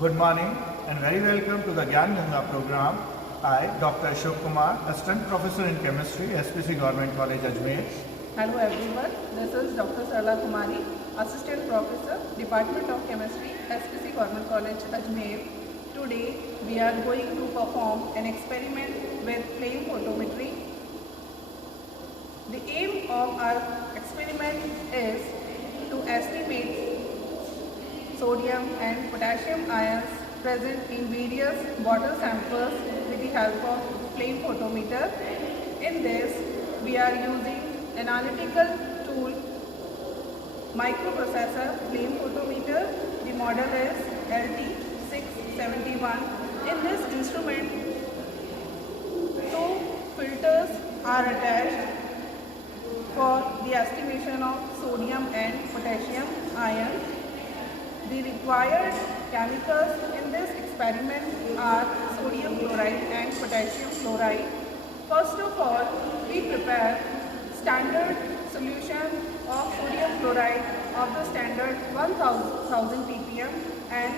Good morning and very welcome to the Gyan Ganga program. I, Dr. Ashok Kumar, Assistant Professor in Chemistry, SPC Government College, Ajmer. Hello everyone, this is Dr. Sarla Kumari, Assistant Professor, Department of Chemistry, SPC Government College, Ajmer. Today we are going to perform an experiment with flame photometry. The aim of our experiment is to estimate sodium and potassium ions present in various water samples with the help of flame photometer. In this, we are using analytical tool microprocessor flame photometer. The model is LT671. In this instrument, two filters are attached for the estimation of sodium and potassium ion. The required chemicals in this experiment are sodium chloride and potassium chloride. First of all, we prepare standard solution of sodium chloride of the standard 1000 ppm and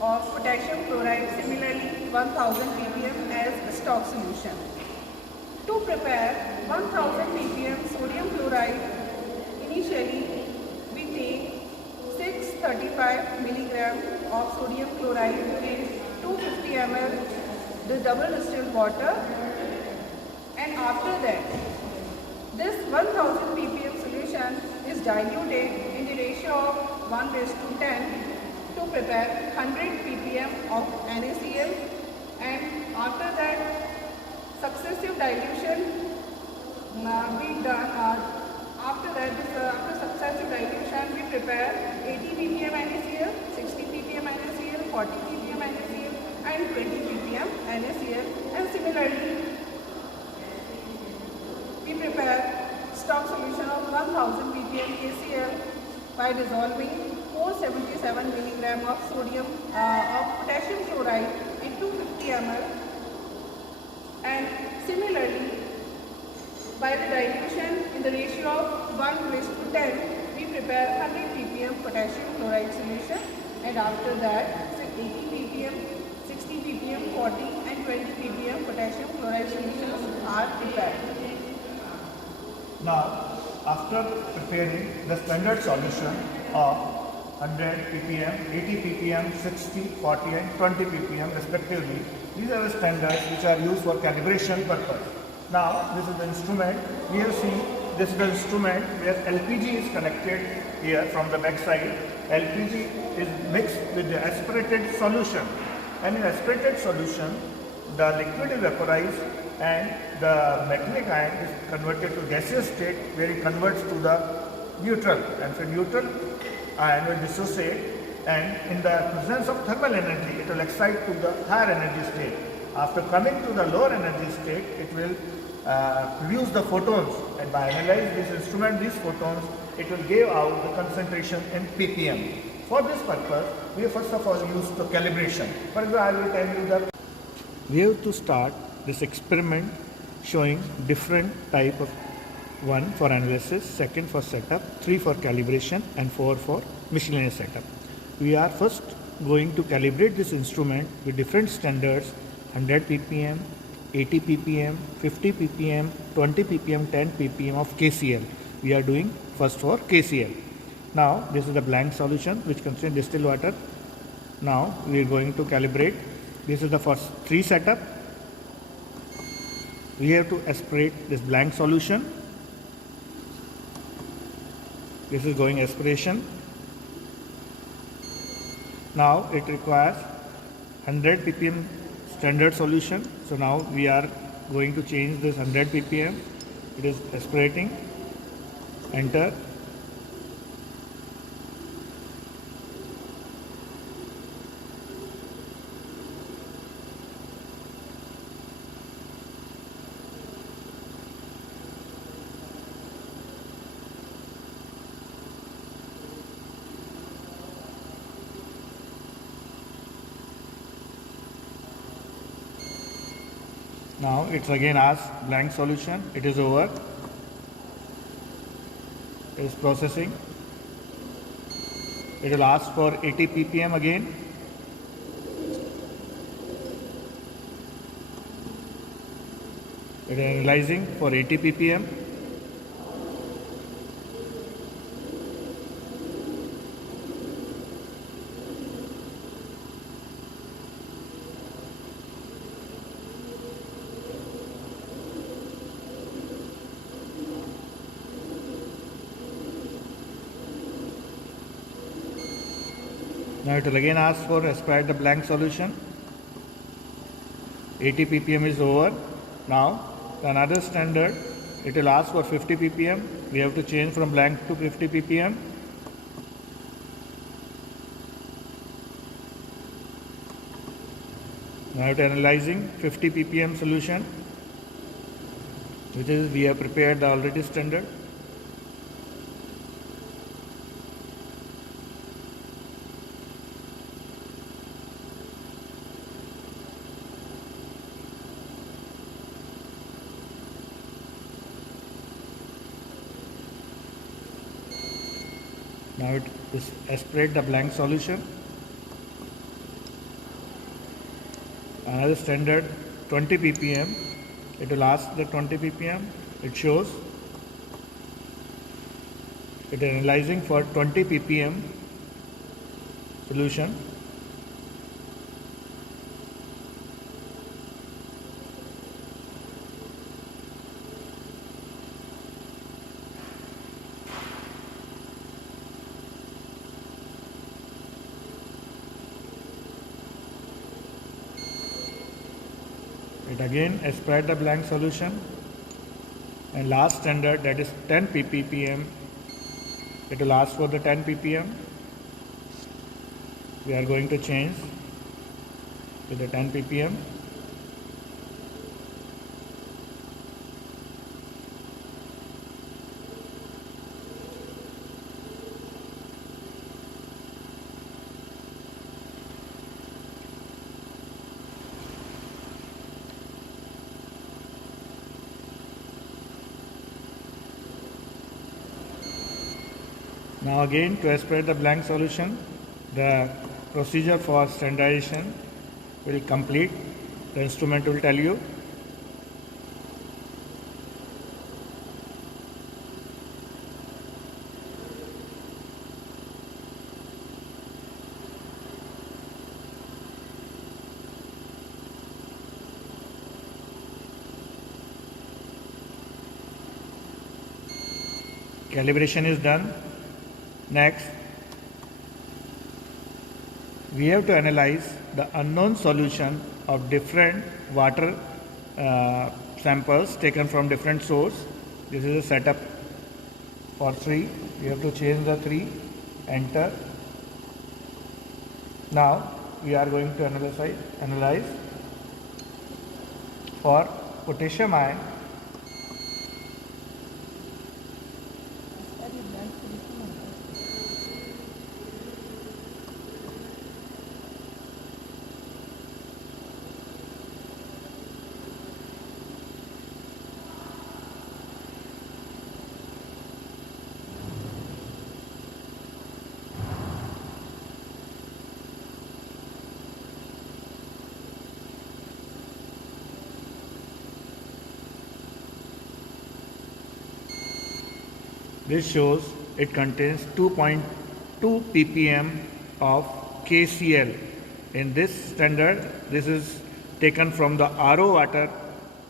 of potassium chloride similarly 1000 ppm as stock solution. To prepare 1000 ppm sodium chloride, initially we take 635 milligram of sodium chloride in 250 ml the double distilled water, and after that this 1000 ppm solution is diluted in the ratio of 1:10 to prepare 100 ppm of NaCl, and after that successive dilution be done. After successive dilution, we prepare 80 ppm NaCl, 60 ppm NaCl, 40 ppm NaCl and 20 ppm NaCl, and similarly we prepare stock solution of 1000 ppm KCl by dissolving 477 milligram of sodium of potassium chloride in 250 ml, and similarly by the dilution in the ratio of 1:10, we prepare 100 ppm potassium chloride solution, and after that 80 ppm, 60 ppm, 40 and 20 ppm potassium chloride solutions are prepared. Now, after preparing the standard solution of 100 ppm, 80 ppm, 60, 40 and 20 ppm respectively, these are the standards which are used for calibration purpose. Now, this is the instrument. We have seen this is the instrument where LPG is connected here from the back side. LPG is mixed with the aspirated solution, and in aspirated solution the liquid is vaporized and the metallic ion is converted to gaseous state, where it converts to the neutral, and so neutral ion will dissociate, and in the presence of thermal energy it will excite to the higher energy state. After coming to the lower energy state, it will produce the photons, and by analyzing this instrument, these photons, it will give out the concentration in ppm. For this purpose, we first of all use the calibration. For example, I will tell you that we have to start this experiment showing different type of: 1 for analysis, 2nd for setup, 3 for calibration and 4 for miscellaneous setup. We are first going to calibrate this instrument with different standards: 100 ppm, 80 ppm, 50 ppm, 20 ppm, 10 ppm of KCl. We are doing first for KCl. Now, this is the blank solution which contains distilled water. Now, we are going to calibrate. This is the first 3 setup. We have to aspirate this blank solution. This is going aspiration. Now, it requires 100 ppm standard solution. So now we are going to change this 100 ppm. It is aspirating. Enter. Now it's again asked blank solution. It is over. It is processing. It will ask for 80 ppm again. It is analyzing for 80 ppm. Now it will again ask for aspirate the blank solution. 80 ppm is over. Now another standard, it will ask for 50 ppm. We have to change from blank to 50 ppm. Now it analyzing 50 ppm solution, which is we have prepared the already standard. Now it is aspirate the blank solution. Another standard 20 ppm. It will ask the 20 ppm. It shows it is analyzing for 20 ppm solution. It again aspirate the blank solution, and last standard, that is 10 ppm, it will ask for the 10 ppm. We are going to change to the 10 ppm. Now again, to aspirate the blank solution, the procedure for standardization will complete. The instrument will tell you. Calibration is done. Next, we have to analyze the unknown solution of different water samples taken from different source. This is a setup for 3. We have to change the 3, enter. Now we are going to analyze for potassium ion. This shows it contains 2.2 ppm of KCl. In this standard, this is taken from the RO water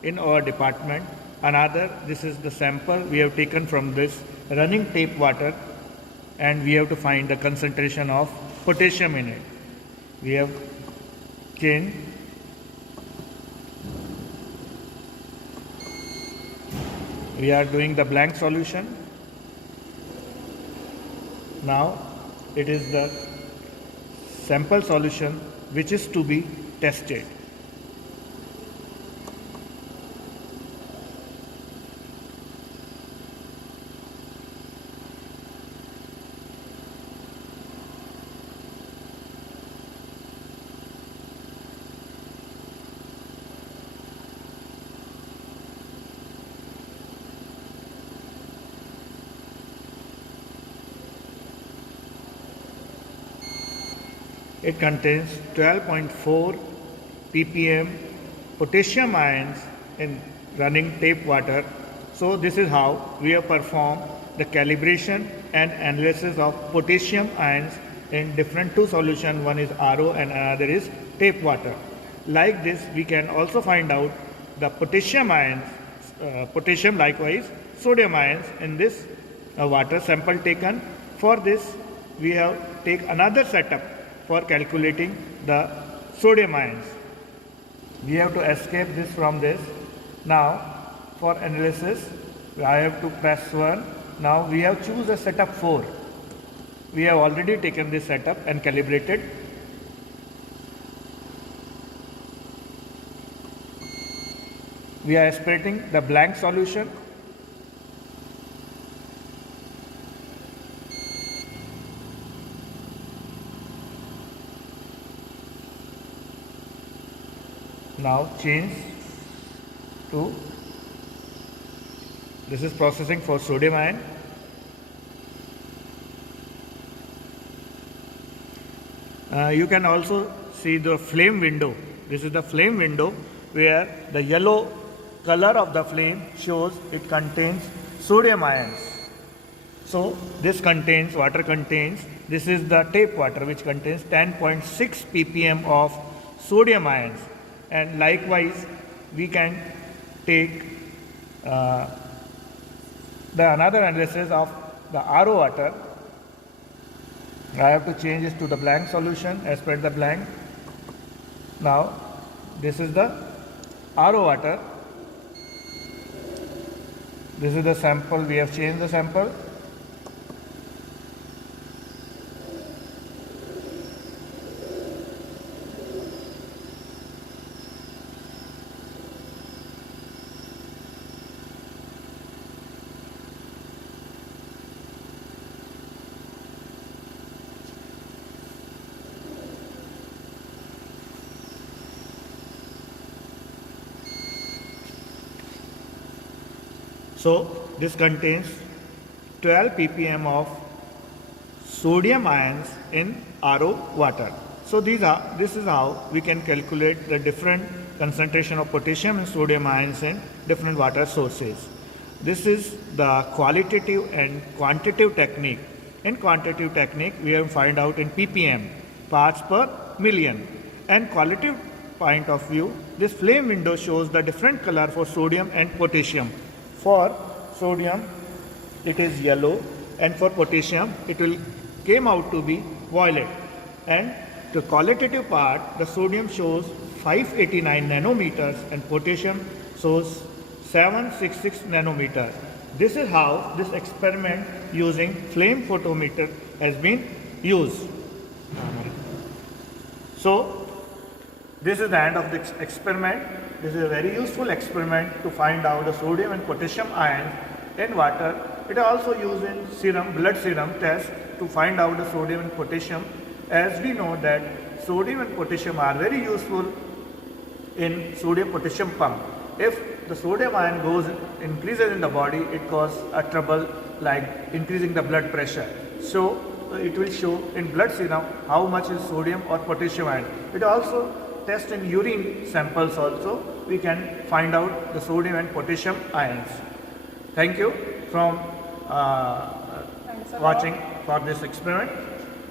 in our department. Another, this is the sample we have taken from this running tap water, and we have to find the concentration of potassium in it. We have changed. We are doing the blank solution. Now it is the sample solution which is to be tested. It contains 12.4 ppm potassium ions in running tape water. So this is how we have performed the calibration and analysis of potassium ions in different two solutions. One is RO and another is tape water. Like this, we can also find out the potassium ions, potassium likewise, sodium ions in this water sample taken. For this, we have take another setup for calculating the sodium ions. We have to escape this from this. Now, for analysis, I have to press 1. Now we have choose a setup 4. We have already taken this setup and calibrated. We are aspirating the blank solution. Now change to, this is processing for sodium ion. You can also see the flame window. This is the flame window where the yellow color of the flame shows it contains sodium ions. So this contains, water contains, this is the tape water which contains 10.6 ppm of sodium ions. And likewise we can take the another analysis of the RO water. I have to change this to the blank solution, aspirate the blank. Now this is the RO water. This is the sample, we have changed the sample. So this contains 12 ppm of sodium ions in RO water. So this is how we can calculate the different concentration of potassium and sodium ions in different water sources. This is the qualitative and quantitative technique. In quantitative technique, we have find out in ppm, parts per million. And qualitative point of view, this flame window shows the different color for sodium and potassium. For sodium, it is yellow, and for potassium, it will came out to be violet. And the qualitative part, the sodium shows 589 nanometers and potassium shows 766 nanometers. This is how this experiment using flame photometer has been used. So this is the end of the experiment. This is a very useful experiment to find out the sodium and potassium ions in water. It is also used in serum, blood serum test to find out the sodium and potassium. As we know that sodium and potassium are very useful in sodium potassium pump. If the sodium ion increases in the body, it causes a trouble like increasing the blood pressure. So it will show in blood serum how much is sodium or potassium ion. It also test in urine samples also, we can find out the sodium and potassium ions. Thank you from watching for this experiment.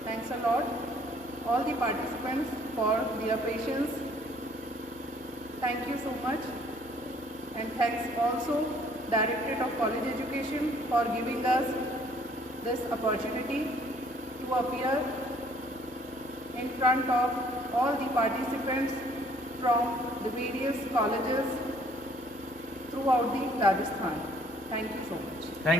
Thanks a lot, all the participants, for their patience. Thank you so much. And thanks also Directorate of College Education for giving us this opportunity to appear in front of all the participants from the various colleges throughout the Rajasthan. Thank you so much. Thank you.